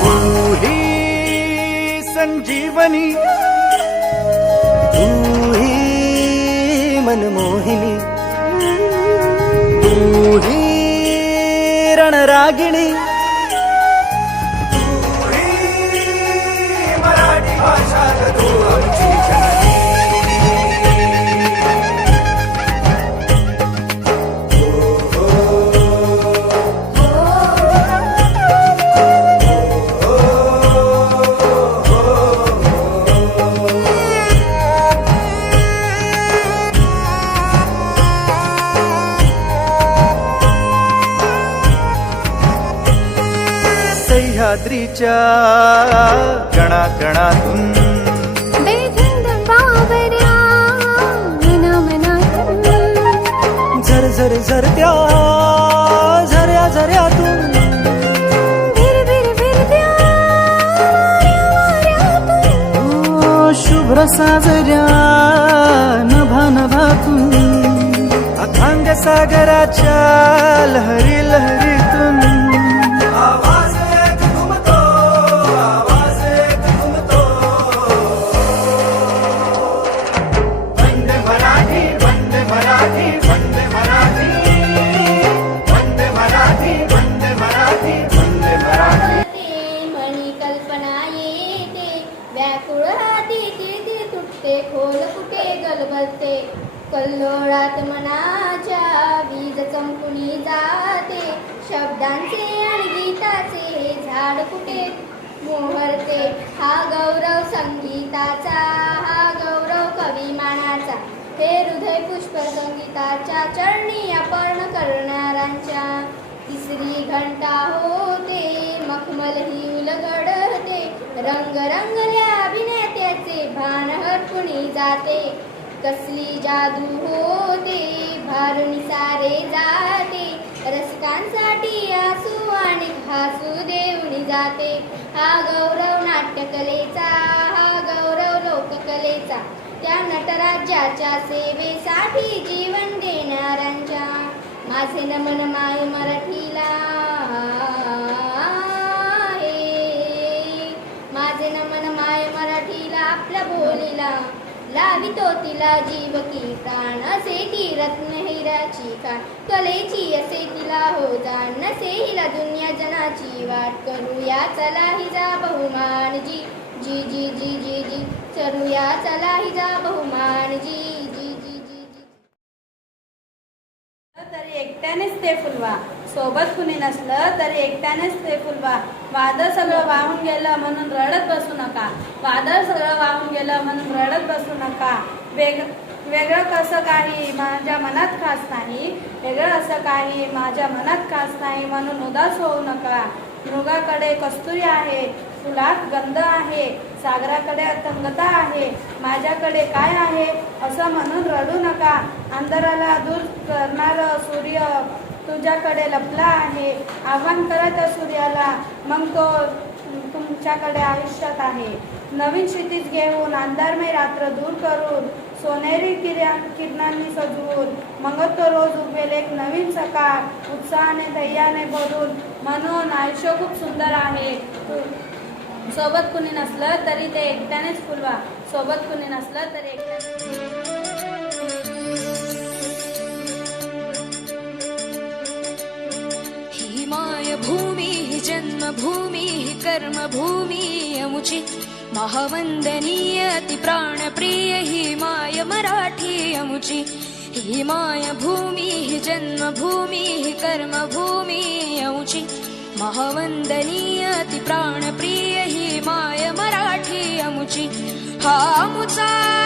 तू ही संजीवनी तू ही मनमोहिनी तू ही रणरागिणी सह्याद्रीच्या कणाकणातून झर झर झरत्या झऱ्या झऱ्यातून शुभ्र साजऱ्या नभा नभातून अथांग सागराच्या व्याकुळ हाती ती तुटते खोल कुठे गलबलते. कल्लोळात मनाच्या वीज चमकुनी जाते. शब्दांचे आणि गीताचे हे झाड कुठे मोहरते हा गौरव संगीताचा हा गौरव कविमानाचा. हे हृदय पुष्प संगीताच्या चरणी अपर्ण करणाऱ्यांच्या. तिसरी घंटा रंग रंगल्या अभिनेत्याचे भान हरपुणी जाते. कसली जादू होते भारुनी सारे जाते. रसिकांसाठी आसू आणि घासू देऊनी जाते. हा गौरव नाट्यकलेचा हा गौरव लोककलेचा. त्या नटराज्याच्या सेवेसाठी जीवन देणाऱ्यांच्या. माझे नमन माय मराठी लावितो तिला जीव की प्राण. असे ती रत्न हिराची खाण कलेची असे तिला हो जाण. नसे हिला दुनिया जनाची वाट करूया चला हिजा बहुमान जी. जी जी जी जी जी. चरूया चला हिजा बहुमान जी. जी जी जी जी. तरी एकट्यानेच ते फुलवा. सोबत कुणी नसलं तरी एकट्यानेच ते फुलवा वादळ सगळं वाहून गेलं म्हणून रडत बसू नका. वादळ सगळं वाहून गेलं म्हणून रडत बसू नका. वेग वेगळं कसं काही माझ्या मनात खास नाही. वेगळं असं काही माझ्या मनात खास नाही म्हणून उदास होऊ नका. मृगाकडे कस्तुरी आहे फुलात गंध आहे सागराकडे अथंगता आहे माझ्याकडे काय आहे असं म्हणून रडू नका. अंधाराला दूर करणारं सूर्य तुझ्याकडे लपला आहे. आव्हान करत सूर्याला मग तो तुमच्याकडे आयुष्यात आहे. नवीन क्षितिज घेऊन अंधारमय रात्र दूर करून सोनेरी किर्या किरणांनी सजवून मग तो रोज उगवेल एक नवीन सकाळ उत्साहाने धैर्याने भरून. म्हणून आयुष्य खूप सुंदर आहे. सोबत कुणी नसलं तरी ते एकट्यानेच फुलवा. सोबत कुणी नसलं तरी एकट्याने भूमिः कर्म अमुचि महावन्दनीयति प्राणप्रिय हि माय मराठी अमुचि हि माय भूमिः जन्मभूमिः कर्मभूमि अमुचि महावन्दनीयति प्राणप्रिय हि माय मराठी अमुचि हामुचा